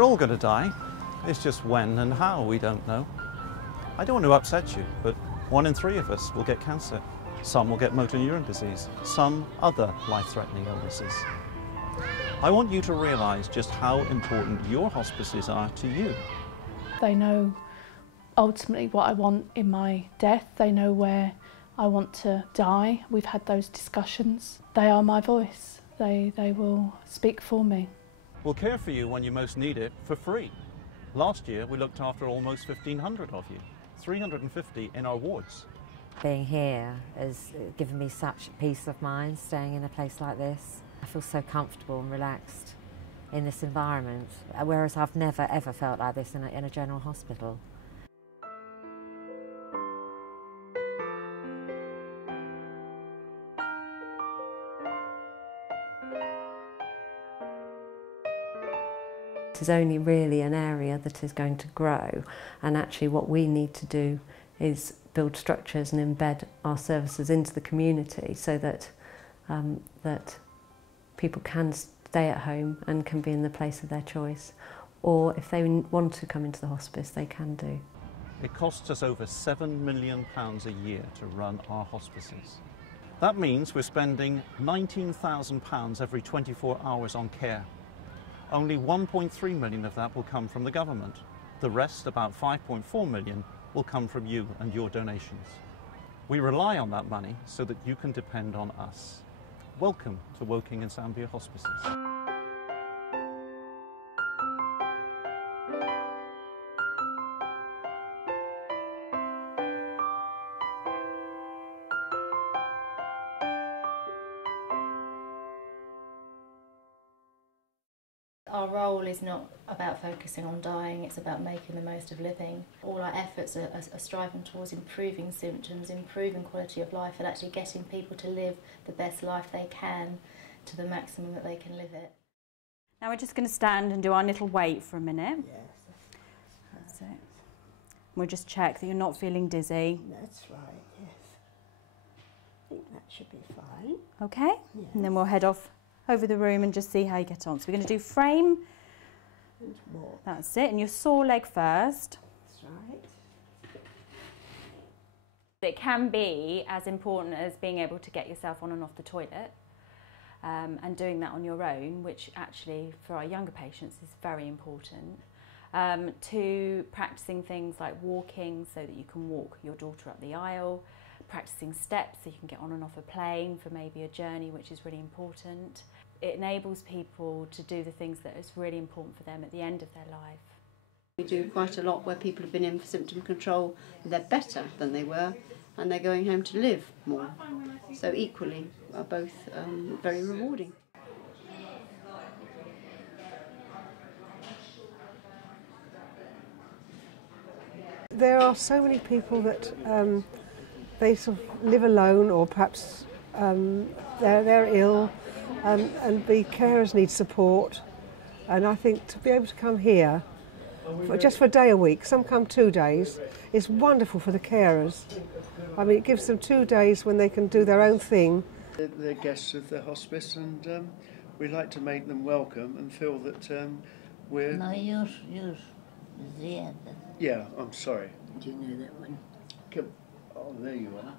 We're all going to die. It's just when and how we don't know. I don't want to upset you, but 1 in 3 of us will get cancer. Some will get motor neuron disease, some other life-threatening illnesses. I want you to realise just how important your hospices are to you. They know ultimately what I want in my death. They know where I want to die. We've had those discussions. They are my voice. They will speak for me. We'll care for you when you most need it for free. Last year we looked after almost 1,500 of you, 350 in our wards. Being here has given me such peace of mind, staying in a place like this. I feel so comfortable and relaxed in this environment, whereas I've never ever felt like this in a general hospital. This is only really an area that is going to grow, and actually what we need to do is build structures and embed our services into the community so that that people can stay at home and can be in the place of their choice, or if they want to come into the hospice, they can do. It costs us over £7 million a year to run our hospices. That means we're spending £19,000 every 24 hours on care. Only 1.3 million of that will come from the government. The rest, about 5.4 million, will come from you and your donations. We rely on that money so that you can depend on us. Welcome to Woking and Beare Hospices. Our role is not about focusing on dying, it's about making the most of living. All our efforts are striving towards improving symptoms, improving quality of life, and actually getting people to live the best life they can to the maximum that they can live it. Now we're just going to stand and do our little wait for a minute. Yes. That's it. We'll just check that you're not feeling dizzy. That's right, yes. I think that should be fine. Okay? Yes. And then we'll head off over the room and just see how you get on. So we're going to do frame. And walk. That's it. And your sore leg first. That's right. It can be as important as being able to get yourself on and off the toilet and doing that on your own, which actually for our younger patients is very important, to practicing things like walking so that you can walk your daughter up the aisle, practicing steps so you can get on and off a plane for maybe a journey, which is really important. It enables people to do the things that is really important for them at the end of their life. We do quite a lot where people have been in for symptom control, they're better than they were, and they're going home to live more. So equally are both very rewarding. There are so many people that they sort of live alone, or perhaps they're ill, and the carers need support. And I think to be able to come here just for a day a week, some come 2 days, is wonderful for the carers. I mean, it gives them 2 days when they can do their own thing. They're guests of the hospice, and we like to make them welcome and feel that we're... No, you're there. Yeah, I'm sorry. Do you know that one? Oh, there you are.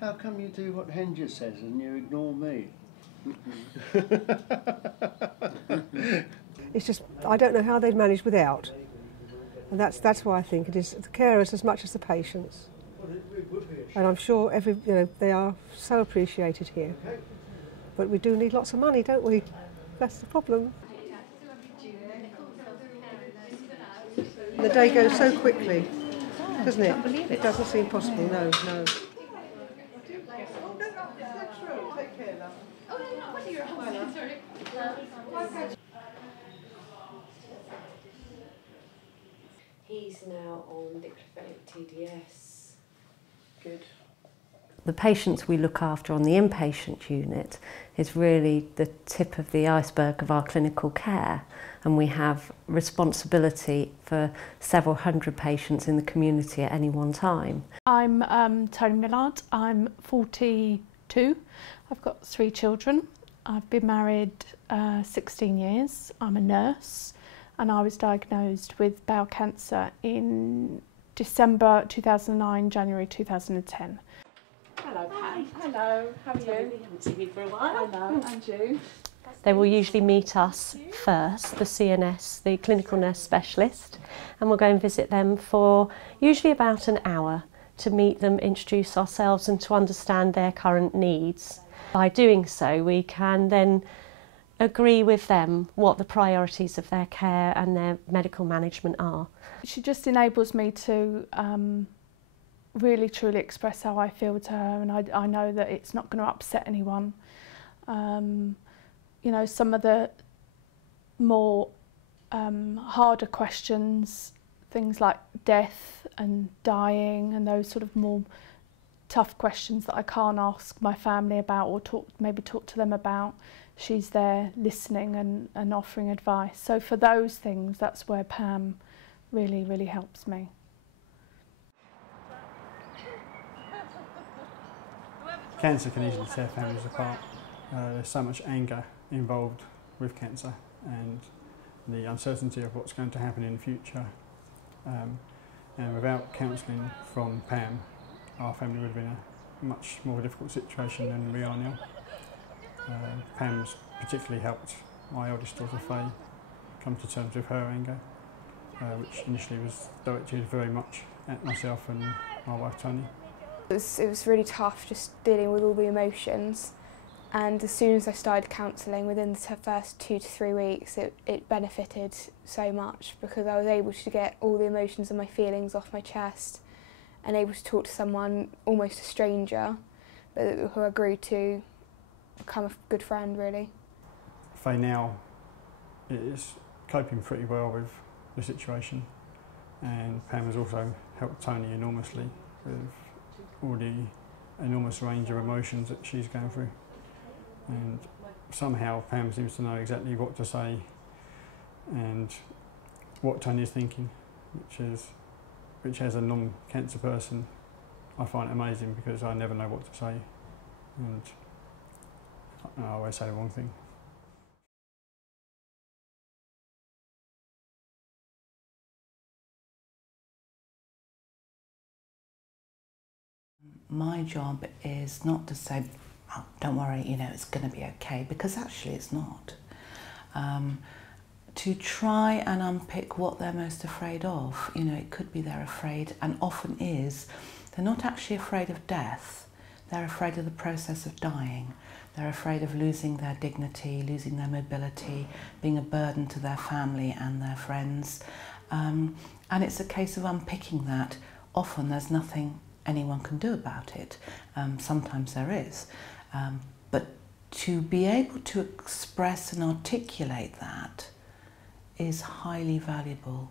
How come you do what Henja says and you ignore me? It's just, I don't know how they'd manage without. And that's why I think it is the carers as much as the patients. And I'm sure they are so appreciated here. But we do need lots of money, don't we? That's the problem. The day goes so quickly, doesn't it? It doesn't seem possible, no. He's now on diclofenac TDS. Good. The patients we look after on the inpatient unit is really the tip of the iceberg of our clinical care, and we have responsibility for several hundred patients in the community at any one time. I'm Tony Millard, I'm 42, I've got 3 children, I've been married 16 years, I'm a nurse, and I was diagnosed with bowel cancer in December 2009, January 2010. Hello, Pam. Hello, how are you? We haven't seen you for a while. Hello, and you? They will usually meet us first, the CNS, the clinical nurse specialist, and we'll go and visit them for usually about an hour to meet them, introduce ourselves and to understand their current needs. By doing so, we can then agree with them what the priorities of their care and their medical management are. She just enables me to really truly express how I feel to her, and I know that it's not going to upset anyone. You know, some of the more harder questions, things like death and dying and those sort of more tough questions that I can't ask my family about or maybe talk to them about, she's there listening and offering advice. So for those things, that's where Pam really, really helps me. Cancer can easily tear families apart. There's so much anger involved with cancer and the uncertainty of what's going to happen in the future. And without counselling from Pam, our family would have been a much more difficult situation than we are now. Pam's particularly helped my eldest daughter Faye come to terms with her anger, which initially was directed very much at myself and my wife Tony. It was really tough just dealing with all the emotions, and as soon as I started counselling, within the first 2 to 3 weeks, it benefited so much because I was able to get all the emotions and my feelings off my chest and able to talk to someone, almost a stranger, but who I grew to become a good friend really. Faye now is coping pretty well with the situation, and Pam has also helped Tony enormously with all the enormous range of emotions that she's going through. And somehow Pam seems to know exactly what to say and what Tony's thinking, which as a non-cancer person I find amazing because I never know what to say and I always say the wrong thing. My job is not to say, oh, don't worry, you know, it's going to be okay, because actually it's not. To try and unpick what they're most afraid of. You know, it could be they're afraid, and often is, they're not actually afraid of death, they're afraid of the process of dying. They're afraid of losing their dignity, losing their mobility, being a burden to their family and their friends. And it's a case of unpicking that. Often there's nothing anyone can do about it. Sometimes there is. But to be able to express and articulate that is highly valuable.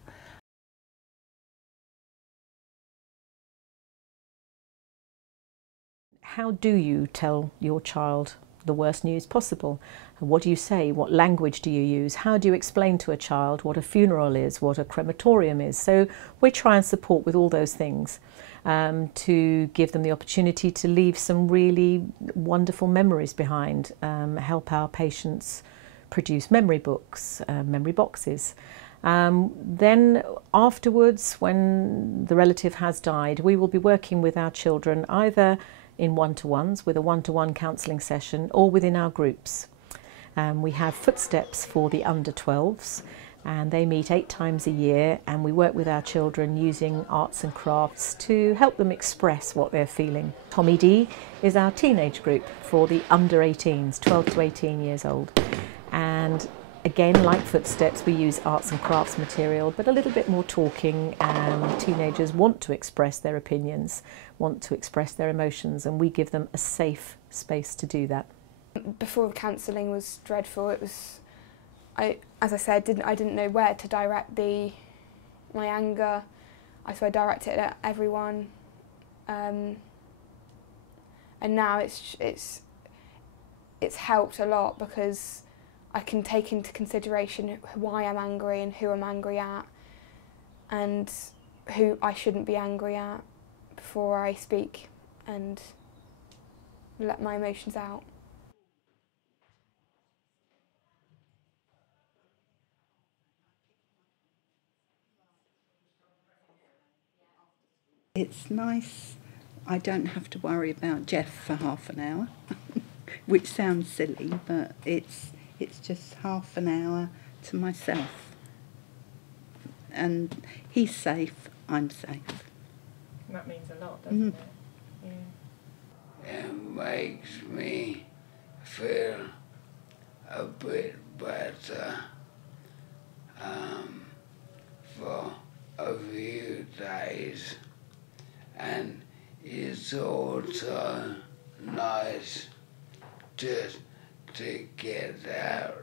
How do you tell your child the worst news possible? What do you say? What language do you use? How do you explain to a child what a funeral is, what a crematorium is? So we try and support with all those things to give them the opportunity to leave some really wonderful memories behind, help our patients produce memory books, memory boxes. Then afterwards, when the relative has died, we will be working with our children either in one-to-ones with a one-to-one counselling session or within our groups. We have footsteps for the under 12s, and they meet 8 times a year, and we work with our children using arts and crafts to help them express what they're feeling. Tommy D is our teenage group for the under 18s, 12 to 18 years old. And again, like footsteps, we use arts and crafts material, but a little bit more talking. Teenagers want to express their opinions, want to express their emotions, and we give them a safe space to do that. Before the counselling was dreadful. It was, as I said, I didn't know where to direct my anger. So I directed it at everyone, and now it's helped a lot because I can take into consideration why I'm angry and who I'm angry at, and who I shouldn't be angry at before I speak and let my emotions out. It's nice. I don't have to worry about Jeff for half an hour, which sounds silly, but it's just half an hour to myself. And he's safe, I'm safe. That means a lot, doesn't it? Yeah. It makes me feel a bit better for a few days, and it's also nice just to get out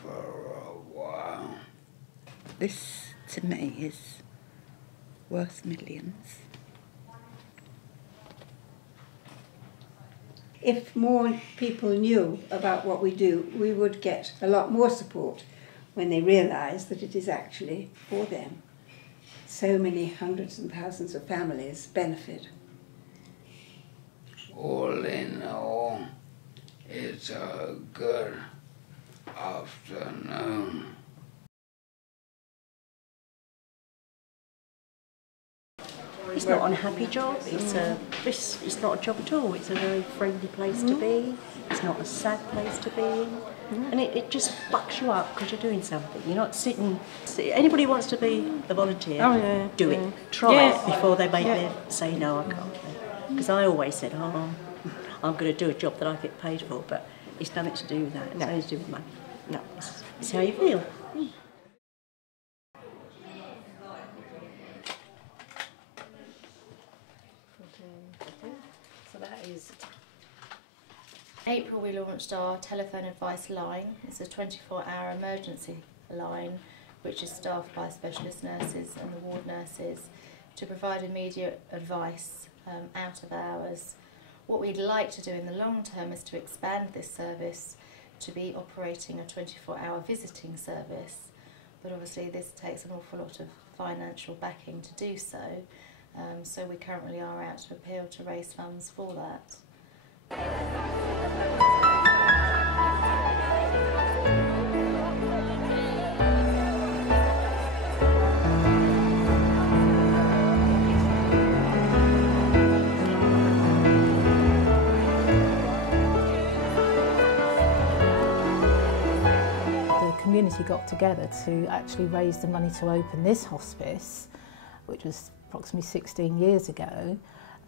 for a while. This, to me, is worth millions. If more people knew about what we do, we would get a lot more support when they realise that it is actually for them. So many hundreds and thousands of families benefit. All in all, it's a good afternoon. It's not an unhappy job, it's not a job at all, it's a very friendly place to be, it's not a sad place to be in, and it just bucks you up because you're doing something. You're not sitting. Anybody who wants to be a volunteer, do it. Try it before they say, no, I can't. Because I always said, I'm going to do a job that I get paid for, but it's nothing to do with that, it's nothing to do with money. No, it's how you feel. In April we launched our telephone advice line. It's a 24-hour emergency line which is staffed by specialist nurses and the ward nurses to provide immediate advice out of hours. What we'd like to do in the long term is to expand this service to be operating a 24-hour visiting service, but obviously this takes an awful lot of financial backing to do so, so we currently are out to appeal to raise funds for that. The community got together to actually raise the money to open this hospice, which was approximately 16 years ago.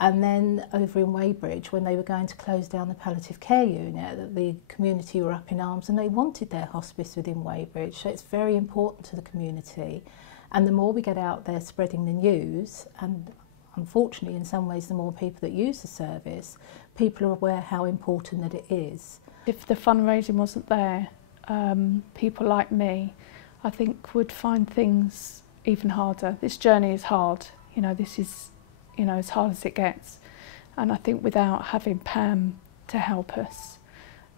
And then over in Weybridge, when they were going to close down the palliative care unit, the community were up in arms and they wanted their hospice within Weybridge. So it's very important to the community. And the more we get out there spreading the news, and unfortunately in some ways the more people that use the service, people are aware how important that it is. If the fundraising wasn't there, people like me, I think, would find things even harder. This journey is hard. You know, this is, you know, as hard as it gets. And I think without having Pam to help us,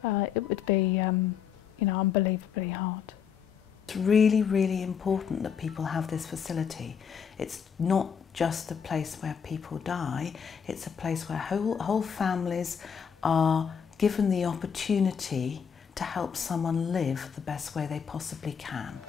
it would be, you know, unbelievably hard. It's really, really important that people have this facility. It's not just a place where people die, it's a place where whole families are given the opportunity to help someone live the best way they possibly can.